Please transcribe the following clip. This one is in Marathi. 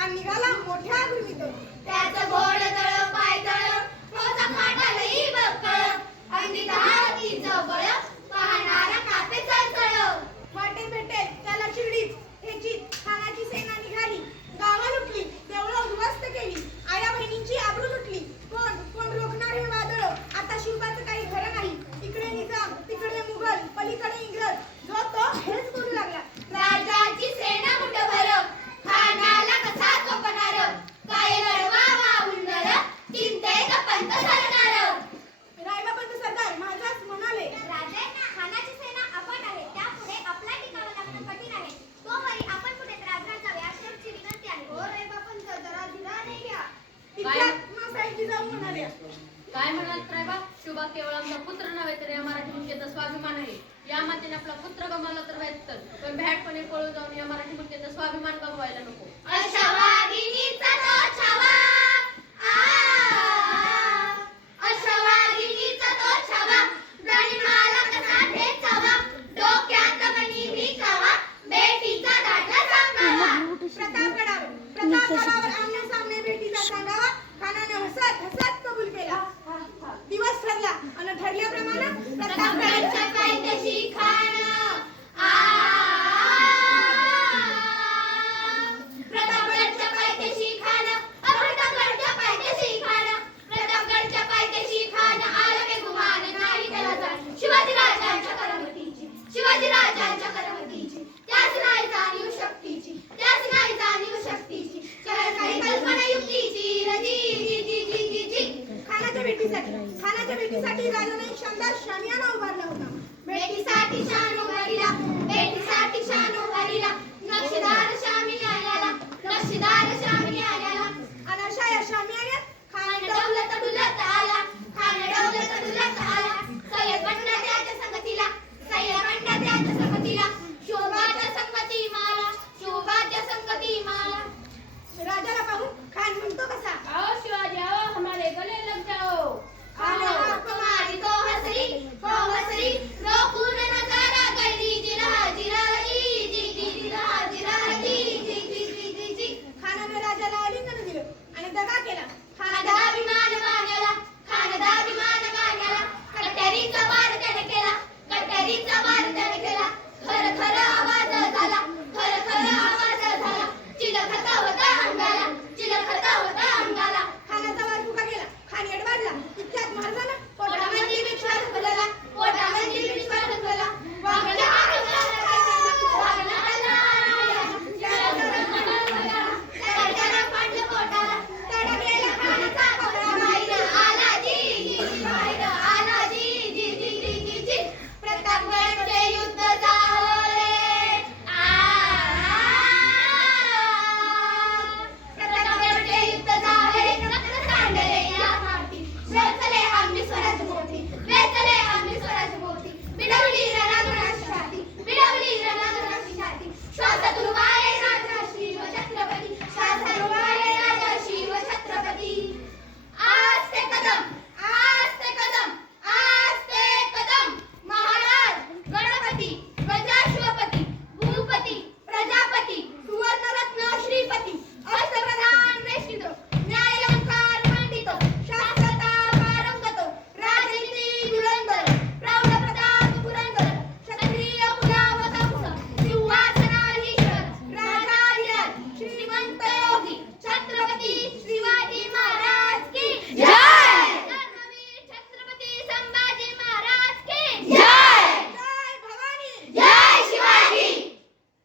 खान निघाला मोठ्या गुरमीतून. त्याचं घोड तळ पाय तळ रोजा काढालही बकळ अंगी दहातीचं बळ पाहणारा कापे चळचळ. वाटे भेटेल त्याला चिडीच हेचीत खानाची सेना निघाली. गावं लुटली, देवळं उद्ध्वस्त केली, आया बहिणींची आबरू लुटली. कोण रोखणार हे वादळ? आता शिवबाचं काही खरं नाही. इकडे निजाम, तिकडे मुघल, पलीकडे इंग्रज, जो तो हेच बोलू लागला. राजाची सेना मुठभर खानाला कसा चोपणार काय लढवावा उन्नर चिंतेत पंत सरकार. रायबा पंत सरदार महाराज म्हणाले, राजे खानाची सेना अफाट आहे, त्यापुढे आपला टिकावं लागणं कठीण आहे. तोवरी आपण पुढे राजराज जावे अशी आमची विनंती आहे. हो रायबा पंत जरा धीराने घ्या. तितक्यात मासाहेबजी जाऊन म्हणाले, काय म्हणाल रायबा? शिवबा केवळ आमचा पुत्र नव्हे तर या मराठी मुलगीचा स्वाभिमान आहे. या मातेने आपला पुत्र गमावला तर वाईट, पण भ्याटपणे पळून जाऊन या मराठी मुलगीचा स्वाभिमान गमवायला नको. अशा वाघिणीचा तो छावा अशा वाघिणीचा तो छावा गणिमाला कसा ठेचावा डोक्यात मणी विकावा बेटीचा दाटला सांगावा. प्रतापगडावर आमने सामने भेटीचा सांगावा. खानाने हसत हसत कबूल केला. दिवस ठरला आणि ठरल्याप्रमाणे प्रतापगडच्या पायथ्याशी खान प्रतापगडच्या पायथ्याशी खान प्रतापगडच्या पायथ्याशी खान प्रतापगडच्या पायथ्याशी खान आला के गुमान नाही त्याला जाण शिवाजी राजांच्या करमतीची शिवाजी राजांच्या करमतीची त्याच नाही जाणीव शक्तीची त्याच नाही जाणीव शक्तीची काही कल्पना युक्तीची रजी जी जी जी जी जी. खानाच्या भेटीसाठी राजाने शानदार शामियाना उभारला होता. बेटीसाठी शान उभारीला बेटीसाठी शान उभारीला नक्षीदार शामियानाला नक्षीदार